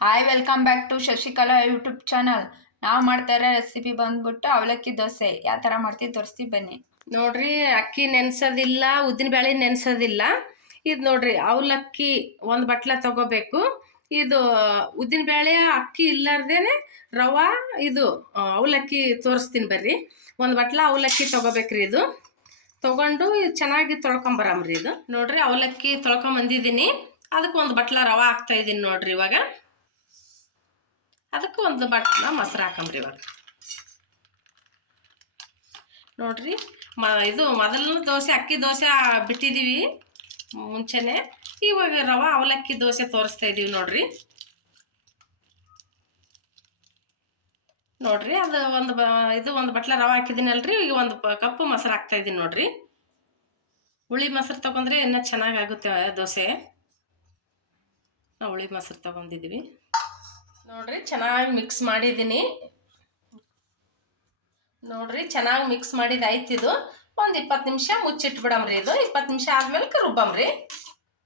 Hi welcome back to Shashikala YouTube channel ನಾವು ಮಾಡ್ತಾ ಇರೋ ರೆಸಿಪಿ ಬಂದ್ಬಿಟ್ಟು ಅವಲಕ್ಕಿ ದೋಸೆ. ಯಾವ ಥರ ಮಾಡ್ತೀವಿ ತೋರಿಸ್ತೀವಿ, ಬನ್ನಿ. ನೋಡ್ರಿ, ಅಕ್ಕಿ ನೆನೆಸೋದಿಲ್ಲ, ಉದ್ದಿನ ಬೇಳೆ ನೆನೆಸೋದಿಲ್ಲ. ಇದು ನೋಡ್ರಿ, ಅವಲಕ್ಕಿ ಒಂದು ಬಟ್ಲ ತಗೋಬೇಕು. ಇದು ಉದ್ದಿನ ಬೇಳೆ ಅಕ್ಕಿ ಇಲ್ಲಾರ್ದೇನೆ ರವಾ, ಇದು ಅವಲಕ್ಕಿ ತೋರಿಸ್ತೀನಿ ಬರ್ರಿ. ಒಂದು ಬಟ್ಲ ಅವಲಕ್ಕಿ ತೊಗೋಬೇಕ್ರಿ ಇದು. ತೊಗೊಂಡು ಚೆನ್ನಾಗಿ ತೊಳ್ಕೊಂಬರಮ್ರಿ ಇದು. ನೋಡ್ರಿ, ಅವಲಕ್ಕಿ ತೊಳ್ಕೊಂಬಂದಿದ್ದೀನಿ ಅದಕ್ಕೆ ಒಂದು ಬಟ್ಲ ರವಾ ಹಾಕ್ತಾ ಇದ್ದೀನಿ ನೋಡ್ರಿ ಇವಾಗ. ಅದಕ್ಕೆ ಒಂದು ಬಟ್ಲ ಮೊಸರು ಹಾಕಂಬ್ರಿ ಇವಾಗ. ನೋಡ್ರಿ, ಮ ಇದು ಮೊದಲನೇ ದೋಸೆ, ಅಕ್ಕಿ ದೋಸೆ ಬಿಟ್ಟಿದ್ದೀವಿ ಮುಂಚೆನೆ. ಇವಾಗ ರವಾ, ಅವಲಕ್ಕಿ ದೋಸೆ ತೋರಿಸ್ತಾ ಇದ್ದೀವಿ ನೋಡ್ರಿ. ನೋಡ್ರಿ, ಅದು ಒಂದು ಇದು ಒಂದು ಬಟ್ಲ ರವಾ ಹಾಕಿದ್ದೀನಲ್ರಿ, ಈಗ ಒಂದು ಕಪ್ಪು ಮೊಸರು ಹಾಕ್ತಾ ಇದ್ದೀನಿ ನೋಡ್ರಿ. ಹುಳಿ ಮೊಸರು ತಗೊಂಡ್ರೆ ಇನ್ನೂ ಚೆನ್ನಾಗಾಗುತ್ತೆ ದೋಸೆ. ನಾವು ಹುಳಿ ಮೊಸರು ತಗೊಂಡಿದ್ದೀವಿ. ನೋಡ್ರಿ, ಚೆನ್ನಾಗಿ ಮಿಕ್ಸ್ ಮಾಡಿದ್ದೀನಿ. ನೋಡ್ರಿ, ಚೆನ್ನಾಗಿ ಮಿಕ್ಸ್ ಮಾಡಿದ ಒಂದು ಇಪ್ಪತ್ತು ನಿಮಿಷ ಮುಚ್ಚಿಟ್ಬಿಡಮ್ರಿ ಇದು. ಇಪ್ಪತ್ತು ನಿಮಿಷ ಆದ್ಮೇಲೆ ರುಬ್ಬಮ್ರಿ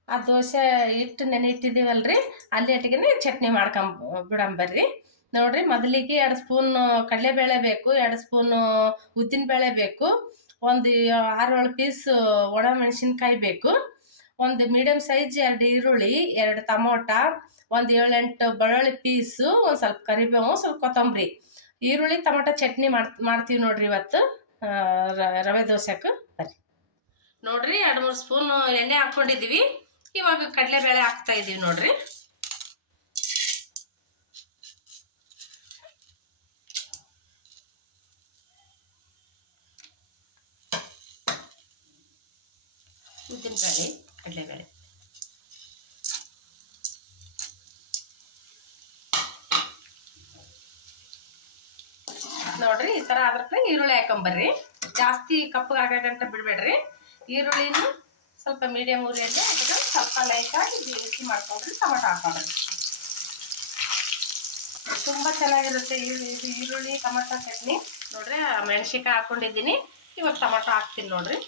ಆ ದೋಸೆ ಹಿಟ್ಟು ನೆನೆ ಇಟ್ಟಿದ್ದೀವಲ್ರಿ ಅಲ್ಲಿ ಅಟ್ಟಿಗೆ ಚಟ್ನಿ ಮಾಡ್ಕೊಂಬ ಬಿಡಮ್ ಬರ್ರಿ ನೋಡ್ರಿ, ಮೊದಲಿಗೆ ಎರಡು ಸ್ಪೂನ್ ಕಡಲೆಬೇಳೆ ಬೇಕು, ಎರಡು ಸ್ಪೂನು ಉದ್ದಿನಬೇಳೆ ಬೇಕು, ಒಂದು ಆರು ಏಳು ಪೀಸ್ ಒಣ ಮೆಣಸಿನ್ಕಾಯಿ ಬೇಕು. ಒಂದು ಮೀಡಿಯಂ ಸೈಜ್ ಎರಡು ಈರುಳ್ಳಿ, ಎರಡು ಟಮೋಟ, ಒಂದು ಏಳೆಂಟು ಬೆಳ್ಳುಳ್ಳಿ ಪೀಸು ಒಂದು ಸ್ವಲ್ಪ ಕರಿಬೇವು ಸ್ವಲ್ಪ ಕೊತ್ತಂಬರಿ. ಈರುಳ್ಳಿ, ಟಮೋಟ ಚಟ್ನಿ ಮಾಡ್, ಮಾಡ್ತೀವಿ ನೋಡ್ರಿ ಇವತ್ತು. ರವೆ ದೋಸೆಕ್ಕೆ ಬರ್ರಿ. ನೋಡ್ರಿ, ಎರಡು ಮೂರು ಸ್ಪೂನ್ ಎಣ್ಣೆ ಹಾಕ್ಕೊಂಡಿದ್ದೀವಿ ಇವಾಗ ಕಡಲೆಬೇಳೆ ಹಾಕ್ತಾ ಇದ್ದೀವಿ ನೋಡ್ರಿ. ಉದ್ದಿನಬೇಳೆ. ಕಡಲೆಬೇಳೆ. ನೋಡ್ರಿ ಈ ತರ ಆದ್ರಪ್ಲೆ ಈರುಳ್ಳಿ ಹಾಕೊಂಬರ್ರಿ. ಜಾಸ್ತಿ ಕಪ್ಪಗೆ ಆಗಂಟ ಬಿಡ್ಬೇಡ್ರಿ. ಈರುಳ್ಳಿನ ಸ್ವಲ್ಪ ಮೀಡಿಯಂ ಉರಿಯಲ್ಲಿ ಅದಕ್ಕೆ ಸ್ವಲ್ಪ ಲೈಟಾಗಿ ಬಿಸಿ ಮಾಡ್ಕೊಂಡ್ರಿ ಟೊಮೆಟೊ ಹಾಕೊಂಡ್ರಿ. ತುಂಬಾ ಚೆನ್ನಾಗಿರುತ್ತೆ ಇದು ಈರುಳ್ಳಿ, ಟೊಮಟೊ ಚಟ್ನಿ. ನೋಡ್ರಿ ಮೆಣಸಿನ್ಕಾಯಿ ಹಾಕೊಂಡಿದ್ದೀನಿ. ಇವಾಗ ಟೊಮಟೊ ಹಾಕ್ತೀನಿ ನೋಡ್ರಿ.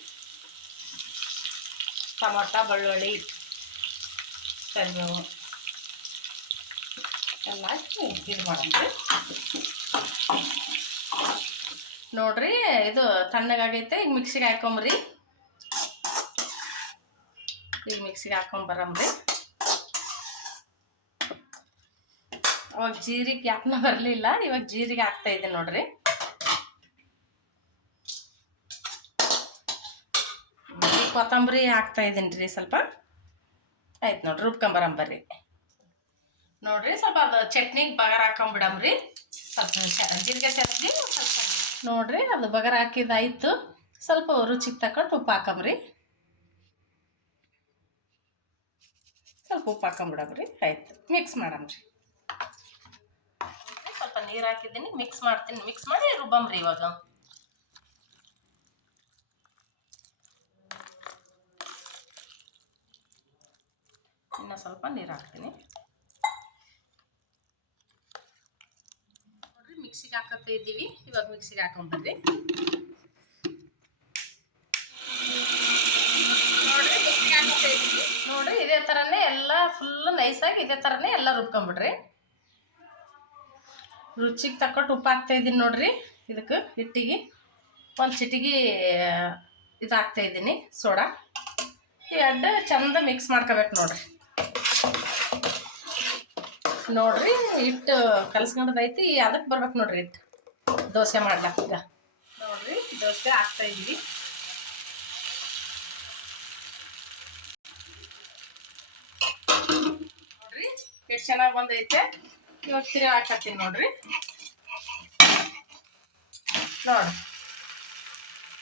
ಟೊಮಟೊ, ಬೆಳ್ಳುಳ್ಳಿ. ಕರಿಬೇವು ಎಲ್ಲ ಹಾಕಿ ಇದು ಮಾಡಿ ನೋಡ್ರಿ, ಇದು ತಣ್ಣಗಾಗೈತೆ, ಈಗ ಮಿಕ್ಸಿಗೆ ಹಾಕೊಂಬ್ರಿ. ಈಗ ಮಿಕ್ಸಿಗೆ ಹಾಕೊಂಬರಮ್ರಿ ಅವಾಗ ಜೀರಿಗೆ ಯಾಕನ ಬರಲಿಲ್ಲ, ಇವಾಗ ಜೀರಿಗೆ ಹಾಕ್ತಾ ಇದೆ ನೋಡ್ರಿ ಈ ಕೊತ್ತಂಬರಿ ಹಾಕ್ತಾ ಇದ್ದೀನಿ ರೀ ಸ್ವಲ್ಪ. ಆಯ್ತು ನೋಡ್ರಿ ರುಬ್ಕೊಂಬರಂಬರ್ರಿ ನೋಡ್ರಿ, ಸ್ವಲ್ಪ ಅದು ಚಟ್ನಿಗೆ ಬಗಾರ ಹಾಕೊಂಬಿಡಮ್ರಿ. ಸ್ವಲ್ಪ ಜೀರಿಗೆ ಸೇರಿಸಿ ಸ್ವಲ್ಪ ನೋಡ್ರಿ, ಅದು ಬಗಾರ ಹಾಕಿದಾಯ್ತು. ಸ್ವಲ್ಪ ರುಚಿಗೆ ತಕೊಂಡು ಉಪ್ಪು ಹಾಕಂಬ್ರಿ ಸ್ವಲ್ಪ ಉಪ್ಪು ಹಾಕೊಂಬಿಡಮ್ರಿ. ಆಯ್ತು ಮಿಕ್ಸ್ ಮಾಡಮ್ರಿ. ಸ್ವಲ್ಪ ನೀರು ಹಾಕಿದ್ದೀನಿ ಮಿಕ್ಸ್ ಮಾಡ್ತೀನಿ. ಮಿಕ್ಸ್ ಮಾಡಿ ರುಬ್ಬಮ್ರಿ ಇವಾಗ. ಇನ್ನು ಸ್ವಲ್ಪ ನೀರು ಹಾಕ್ತೀನಿ. ನೋಡ್ರಿ, ಮಿಕ್ಸಿಗೆ ಹಾಕತ್ತ ಇದ್ದೀವಿ. ಇವಾಗ ಮಿಕ್ಸಿಗೆ ಹಾಕೊಂಬರ್ರಿ ನೋಡ್ರಿ ಇದೇ ಥರನೇ ಎಲ್ಲ ಫುಲ್ ನೈಸಾಗಿ ಇದೇ ಥರನೇ ಎಲ್ಲ ರುಬ್ಕೊಂಬಿಡ್ರಿ. ರುಚಿಗೆ ತಕ್ಕೊಟ್ಟು ಉಪ್ಪು ಹಾಕ್ತಾ ಇದ್ದೀನಿ ನೋಡ್ರಿ. ಇದಕ್ಕೆ ಹಿಟ್ಟಿಗೆ, ಒಂದು ಚಿಟಿಗೆ ಇದು ಹಾಕ್ತಾ ಇದ್ದೀನಿ, ಸೋಡಾ. ಇವೆರಡು ಚಂದ ಮಿಕ್ಸ್ ಮಾಡ್ಕೋಬೇಕು ನೋಡ್ರಿ. ನೋಡ್ರಿ ಹಿಟ್ಟು ಕಲ್ಸ್ಕೊಂಡದೈತಿ ಅದಕ್ಕೆ ಬರ್ಬೇಕು ನೋಡ್ರಿ ಹಿಟ್ಟು ದೋಸೆ ಮಾಡ್ಲಾಕ ಈಗ. ನೋಡ್ರಿ, ದೋಸೆ ಹಾಕ್ತಾ ಇದ್ವಿ. ನೋಡ್ರಿ ಎಷ್ಟು ಚೆನ್ನಾಗಿ ಬಂದೈತೆ. ಇವಾಗ ತಿರು ಹಾಕತ್ತೀನಿ ನೋಡ್ರಿ. ನೋಡ್ರಿ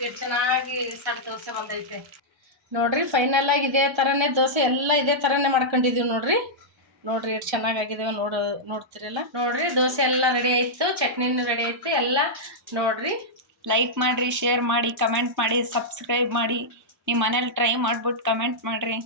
ಎಷ್ಟು ಚೆನ್ನಾಗಿ ಸಣ್ಣ ದೋಸೆ ಬಂದೈತೆ. ನೋಡ್ರಿ ಆಗಿ ಇದೇ ಥರನೇ ದೋಸೆ ಎಲ್ಲ ಇದೇ ಥರನೇ ಮಾಡ್ಕೊಂಡಿದೀವಿ ನೋಡ್ರಿ. ನೋಡ್ರಿ ಎಷ್ಟು ಆಗಿದೆ ನೋಡ, ನೋಡ್ತಿರಲ್ಲ. ನೋಡ್ರಿ, ದೋಸೆ ಎಲ್ಲ ರೆಡಿ ಆಯ್ತು, ಚಟ್ನಿನೂ ರೆಡಿ ಆಯ್ತು, ಎಲ್ಲ ನೋಡ್ರಿ. ಲೈಕ್ ಮಾಡಿರಿ ಶೇರ್ ಮಾಡಿ ಕಮೆಂಟ್ ಮಾಡಿ ಸಬ್ಸ್ಕ್ರೈಬ್ ಮಾಡಿ. ನಿಮ್ಮ ಮನೇಲಿ ಟ್ರೈ ಮಾಡ್ಬಿಟ್ಟು ಕಮೆಂಟ್ ಮಾಡಿರಿ.